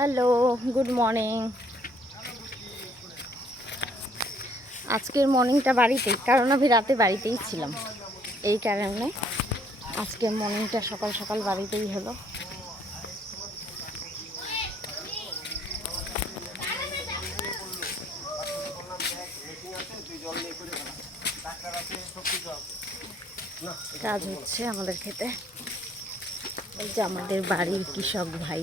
Hello good morning আজকের মর্নিংটা বাড়িতেই, কারণ আমি রাতে বাড়িতেই ছিলাম। এই কারণে আজকের মর্নিংটা সকাল সকাল বাড়িতেই হলো। কাজ হচ্ছে আমাদের খেতে। এই যে আমাদের বাড়ির কৃষক ভাই।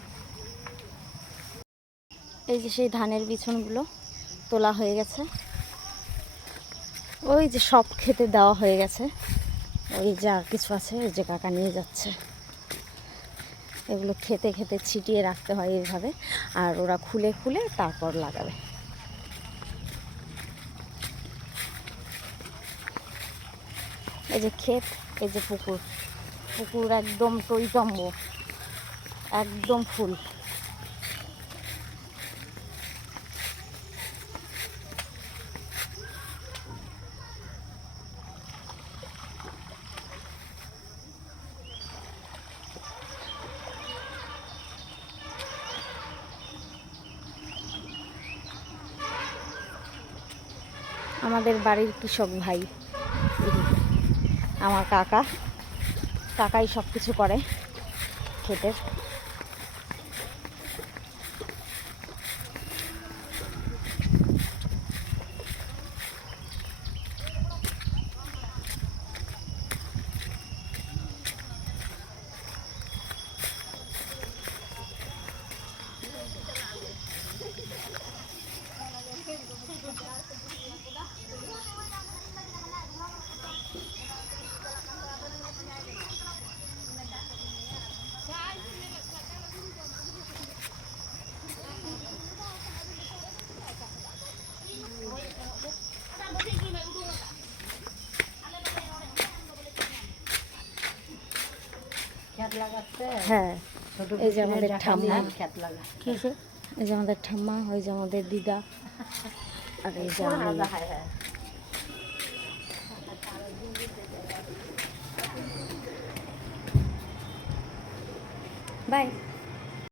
এই যে সেই ধানের বিছনগুলো তোলা হয়ে গেছে। ওই যে সব খেতে দেওয়া হয়ে গেছে। ওই যা কিছু আছে ওই যে কাকা নিয়ে যাচ্ছে। এগুলো খেতে খেতে ছিটিয়ে রাখতে হয় এইভাবে, আর ওরা খুলে খুলে তারপর লাগাবে। এই যে ক্ষেত, এই যে পুকুর। পুকুর একদম টইটম্ব একদম ফুল। আমাদের বাড়ির কৃষক ভাই। আমার কাকা। কাকাই সব কিছু করে ক্ষেতের হ্যাঁ এই যে আমাদের ঠাম্মা। এই যে আমাদের ঠাম্মা ওই যে আমাদের দিদা। আর এই যে হ্যাঁ। বাই।